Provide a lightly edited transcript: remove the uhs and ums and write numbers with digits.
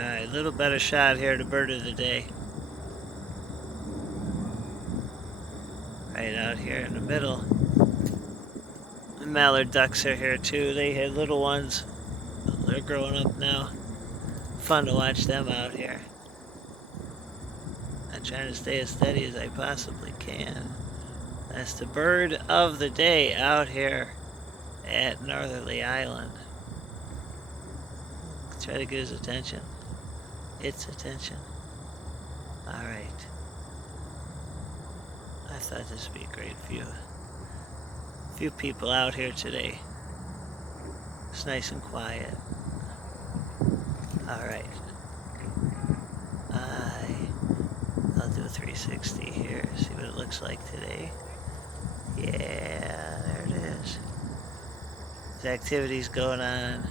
Alright, a little better shot here, the bird of the day. Right out here in the middle. The mallard ducks are here too. They had little ones. They're growing up now. Fun to watch them out here. I'm trying to stay as steady as I possibly can. That's the bird of the day out here at Northerly Island. Try to get his attention. Its attention. Alright. I thought this would be a great view. A few people out here today. It's nice and quiet. Alright. I'll do a 360 here, see what it looks like today. Yeah, there it is. There's activities going on.